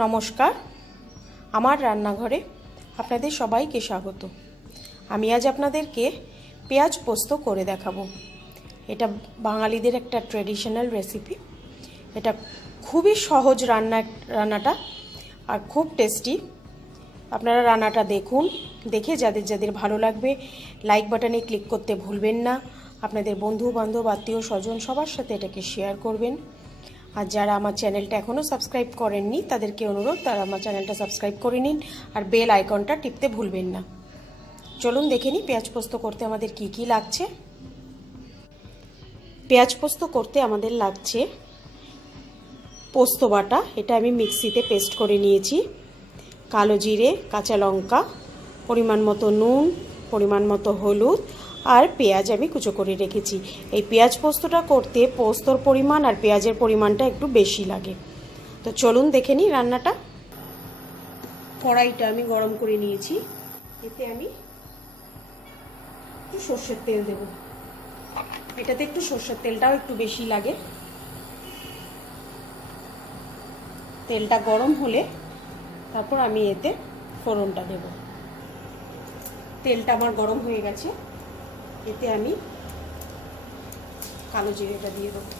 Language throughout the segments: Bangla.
নমস্কার, আমার রান্নাঘরে আপনাদের সবাইকে স্বাগত। আমি আজ আপনাদেরকে পেঁয়াজ পোস্ত করে দেখাবো। এটা বাঙালিদের একটা ট্র্যাডিশনাল রেসিপি। এটা খুবই সহজ রান্নাটা আর খুব টেস্টি। আপনারা রান্নাটা দেখুন, দেখে যাদের যাদের ভালো লাগবে লাইক বাটনে ক্লিক করতে ভুলবেন না। আপনাদের বন্ধু বান্ধব আত্মীয় স্বজন সবার সাথে এটাকে শেয়ার করবেন। আর যারা আমার চ্যানেলটা এখনও সাবস্ক্রাইব করেননি তাদেরকে অনুরোধ, তারা আমার চ্যানেলটা সাবস্ক্রাইব করে নিন আর বেল আইকনটা টিপতে ভুলবেন না। চলুন দেখে নিই পেঁয়াজ পোস্ত করতে আমাদের কি কি লাগছে। পেঁয়াজ পোস্ত করতে আমাদের লাগছে পোস্ত বাটা, এটা আমি মিক্সিতে পেস্ট করে নিয়েছি, কালো জিরে, কাঁচা লঙ্কা, পরিমাণ মতো নুন, পরিমাণ মতো হলুদ আর পেঁয়াজ আমি কুচো করে রেখেছি। এই পেঁয়াজ পোস্তটা করতে পোস্তর পরিমাণ আর পেঁয়াজের পরিমাণটা একটু বেশি লাগে। তো চলুন দেখে নিই রান্নাটা। কড়াইটা আমি গরম করে নিয়েছি, এতে আমি একটু সর্ষের তেল দেব। এটাতে একটু সর্ষের তেলটাও একটু বেশি লাগে। তেলটা গরম হলে তারপর আমি এতে ফোড়নটা দেব। তেলটা আমার গরম হয়ে গেছে, এতে আমি কালো জিরেটা দিয়ে দেবো।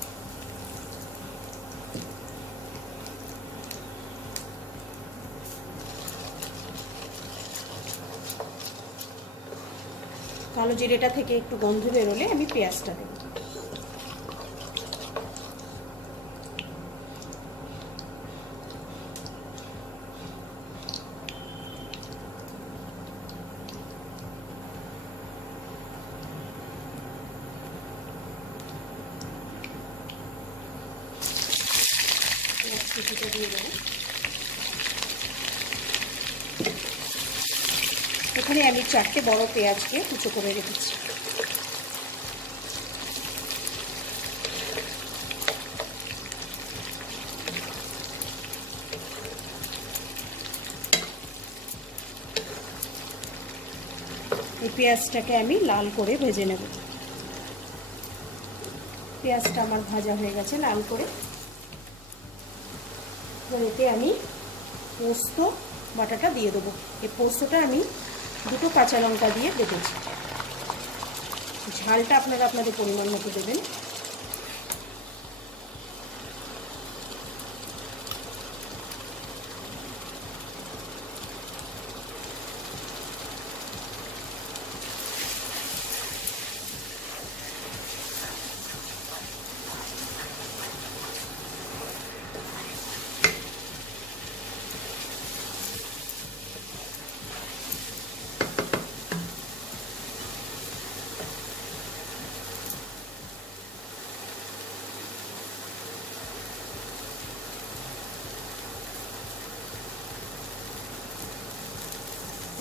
কালো জিরেটা থেকে একটু গন্ধ বেরোলে আমি পেঁয়াজটা দেব। দিয়ে দেবো। এখানে আমি 4টে বড় পেঁয়াজকে কুচো করে রেখেছি। এই পেঁয়াজটাকে আমি লাল করে ভেজে নেব। পেঁয়াজটা আমার ভাজা হয়ে গেছে লাল করে। এতে আমি পোস্ত বাটাটা দিয়ে দেবো। এই পোস্তটা আমি 2টো কাঁচা লঙ্কা দিয়ে বেটেছি। ঝালটা আপনারা আপনাদের পরিমাণ মতো দেবেন।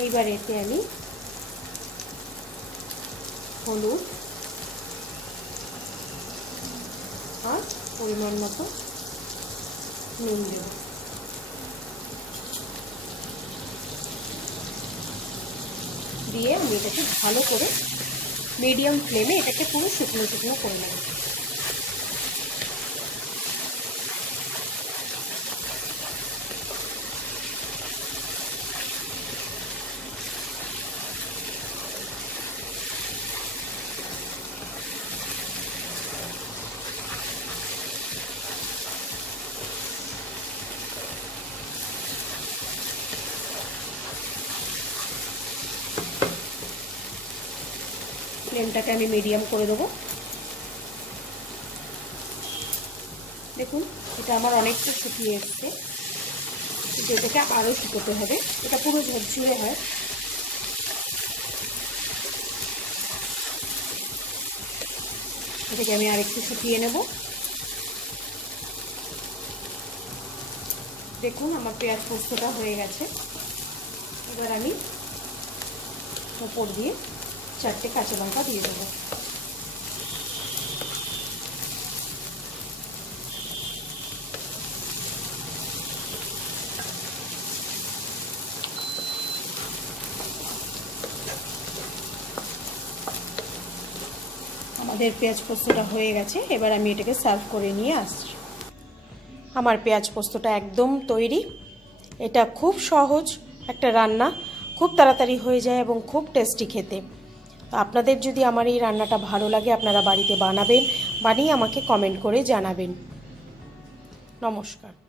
এইবার এতে আমি হলুদ আর পরিমাণ মতো নুন দেব। দিয়ে আমি এটাকে ভালো করে মিডিয়াম ফ্লেমে এটাকে পুরো শুকনো শুকনো করে নেব। ফ্লেমটাকে আমি মিডিয়াম করে দেবো। দেখুন এটা আমার অনেকটা শুকিয়ে এসছে, কিন্তু এটাকে আরও শুকোতে হবে। এটা পুরো ঝরঝরে হয়। এটাকে আমি আরেকটু শুকিয়ে নেব। দেখুন আমার পেঁয়াজ পোস্তটা হয়ে গেছে। এবার আমি উপর দিয়ে 4টে কাঁচা লঙ্কা দিয়ে দেবো। আমাদের পেঁয়াজ পোস্তটা হয়ে গেছে। এবার আমি এটাকে সার্ভ করে নিয়ে আসছি। আমার পেঁয়াজ পোস্তটা একদম তৈরি। এটা খুব সহজ একটা রান্না, খুব তাড়াতাড়ি হয়ে যায় এবং খুব টেস্টি খেতে। তো আপনাদের যদি আমার এই রান্নাটা ভালো লাগে আপনারা বাড়িতে বানাবেন, বানিয়ে আমাকে কমেন্ট করে জানাবেন। নমস্কার।